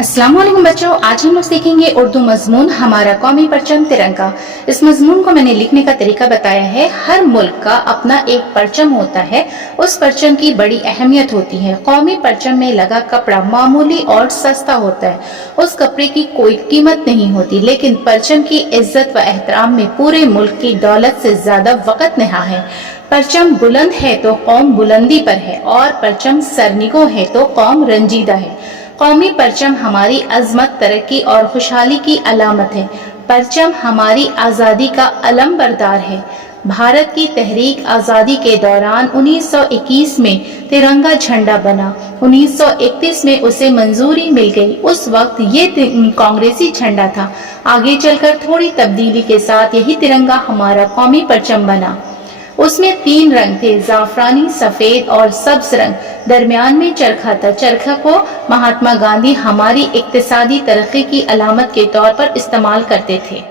अस्सलाम वालेकुम बच्चों, आज हम लोग सीखेंगे उर्दू मजमून हमारा कौमी परचम तिरंगा। इस मजमून को मैंने लिखने का तरीका बताया है। हर मुल्क का अपना एक परचम होता है, उस परचम की बड़ी अहमियत होती है। कौमी परचम में लगा कपड़ा मामूली और सस्ता होता है, उस कपड़े की कोई कीमत नहीं होती, लेकिन परचम की इज्जत व एहतराम में पूरे मुल्क की दौलत से ज्यादा वक़्त नहा है। परचम बुलंद है तो कौम बुलंदी पर है, और परचम सरनिगो है तो कौम रंजीदा है। कौमी परचम हमारी अजमत, तरक्की और खुशहाली की अलामत है। परचम हमारी आज़ादी का अलम बरदार है। भारत की तहरीक आज़ादी के दौरान 1921 में तिरंगा झंडा बना। 1931 में उसे मंजूरी मिल गई। उस वक्त ये कांग्रेसी झंडा था। आगे चलकर थोड़ी तब्दीली के साथ यही तिरंगा हमारा कौमी परचम बना। उसमें 3 रंग थे, जाफरानी, सफेद और सब्ज रंग। दरमियान में चरखा था। चरखा को महात्मा गांधी हमारी इक्तिसादी तरक्की की अलामत के तौर पर इस्तेमाल करते थे।